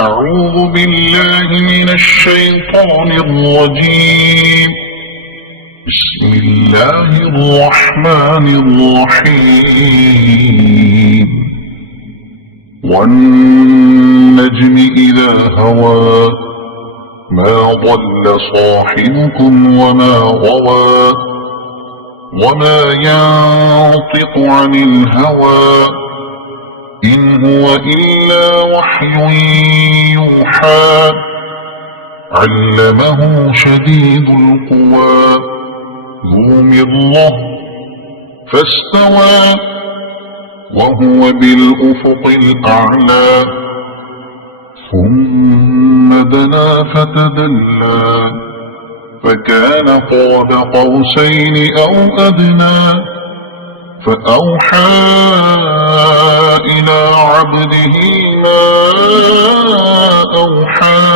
أعوذ بالله من الشيطان الرجيم. بسم الله الرحمن الرحيم. والنجم إذا هوى ما ضل صاحبكم وما غوى وما ينطق عن الهوى إن هو إلا وحي يوحى علمه شديد القوى ذو مرة فاستوى وهو بالأفق الأعلى ثم دنا فتدلى فكان قاب قوسين أو أدنى فأوحى إلى عبده ما أوحى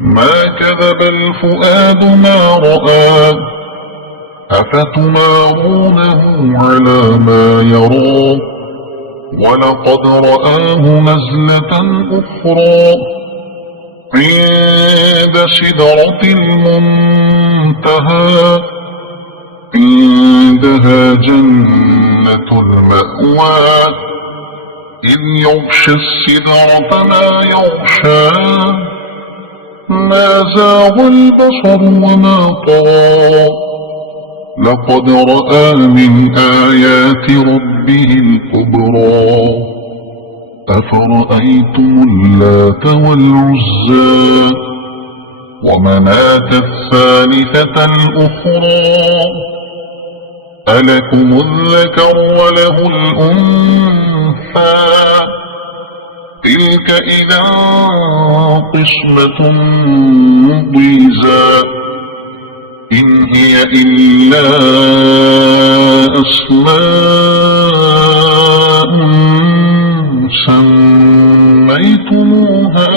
ما كذب الفؤاد ما رأى أفتمارونه على ما يرى ولقد رآه نزلة أخرى عند سدرة المنتهى عندها جنة المأوى إذ يغشى السدرة ما يغشى ما زاغ البصر وما طغى لقد رأى من آيات ربه الكبرى أفرأيتم اللات والعزى ومناة الثالثة الأخرى ألكم الذكر وله الأنثى تلك إذا قسمة ضيزى إن هي إلا أسماء سميتموها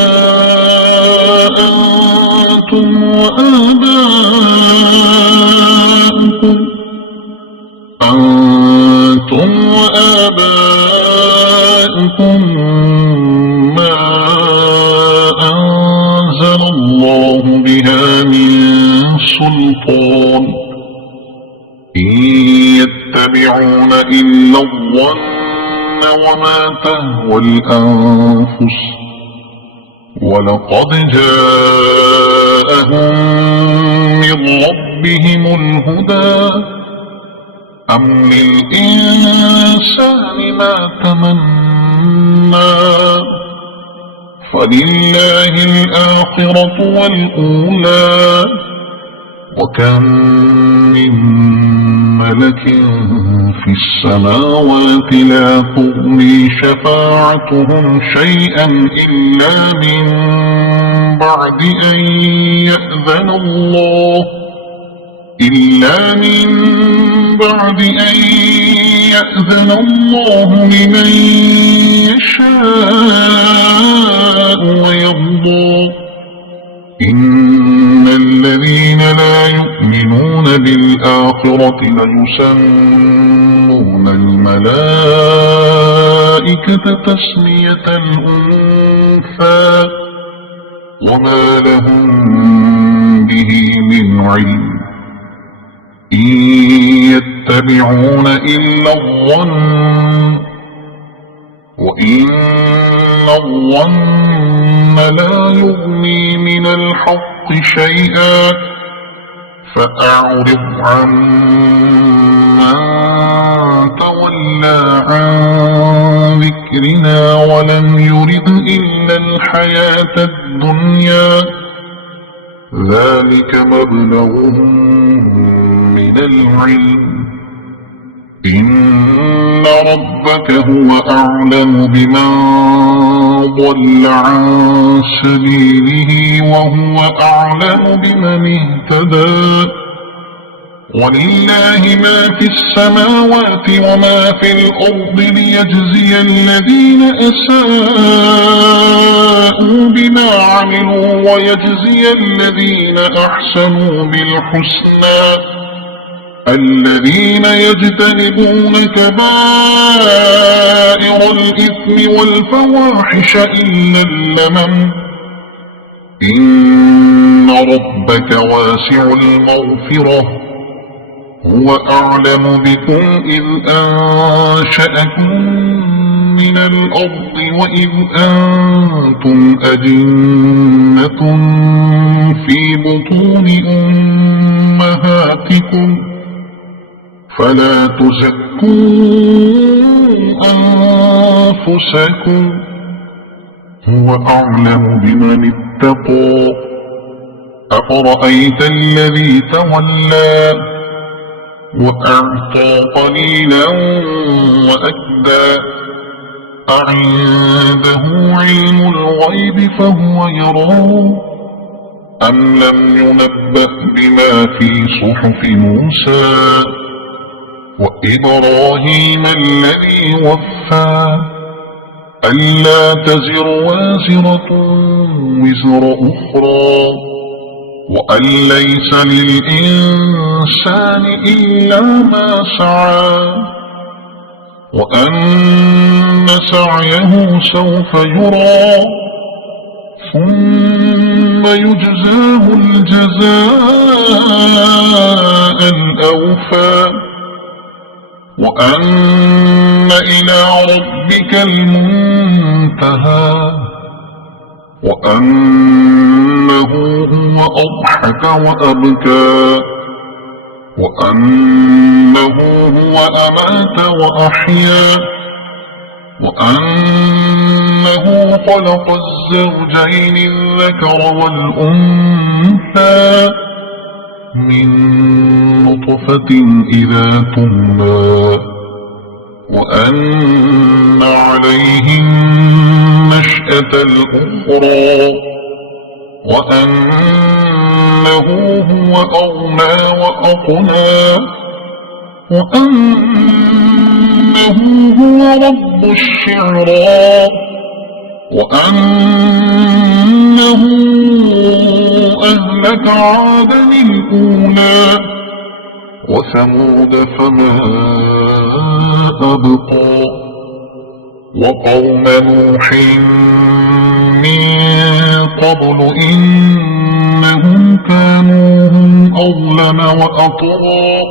أنتم وآباؤكم ما أنزل الله بها من سلطان إن يتبعون إلا الظن وما تهوى الأنفس ولقد جاءهم من ربهم الهدى أم للإنسان ما تمنى فلله الآخرة والأولى وكم من ملك في السماوات لا تغني شفاعتهم شيئا إلا من بعد أن يأذن الله لمن يشاء ويرضى إن الذين لا يؤمنون بالآخرة ليسمون الملائكة تسمية الأنثى وما لهم به من علم إن يتبعون إلا الظن وإن الظن لا يغني من الحق شيئا فأعرض عن من تولى عن ذكرنا ولم يرد إلا الحياة الدنيا ذلك مبلغهم من العلم إن ربك هو أعلم بمن ضل عن سبيله وهو أعلم بمن اهتدى ولله ما في السماوات وما في الأرض ليجزي الذين أساءوا بما عملوا ويجزي الذين أحسنوا بالحسنى الذين يجتنبون كبائر الإثم والفواحش إلا اللمم إن ربك واسع المغفرة هو أعلم بكم إذ أنشأكم من الأرض وإذ أنتم أجنة في بطون أمهاتكم فلا تزكوا أنفسكم هو أعلم بمن اتقى أفرأيت الذي تولى وأعطى قليلا وأكدى أعنده علم الغيب فهو يرى أم لم ينبأ بما في صحف موسى وإبراهيم الذي وفى ألا تزر وازرة وزر أخرى وأن ليس للإنسان إلا ما سعى وأن سعيه سوف يرى ثم يجزاه الجزاء الأوفى وأن إلى ربك المنتهى وأنه هو أضحك وأبكى وأنه هو أمات وأحيا وأنه خلق الزوجين الذكر والأنثى من نطفة إذا تمنى وأن عليه النشأة الأخرى وأنه هو أغنى وأقنى وأنه هو رب الشعرى وأنه أهلك عادا الأولى وثمود فما أبقى وقوم نوح من قبل إنهم كانوا هم أظلم وأطغى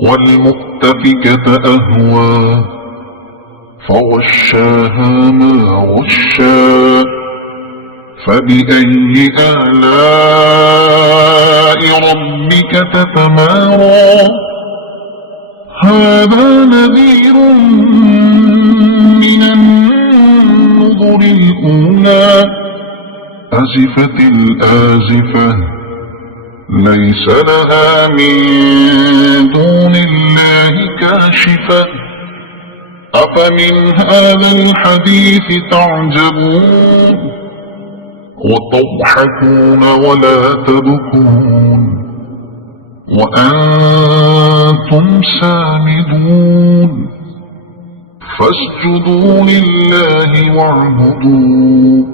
والمؤتفكة أهوى فغشاها ما غشا فبأي آلاء ربك تتمارى هذا نذير من النذر الأولى أزفت الآزفة ليس لها من دون الله كاشفة أفمن هذا الحديث تعجبون وتضحكون ولا تبكون وأنتم سامدون فاسجدوا لله واعبدوا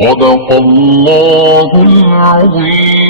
صدق الله العظيم.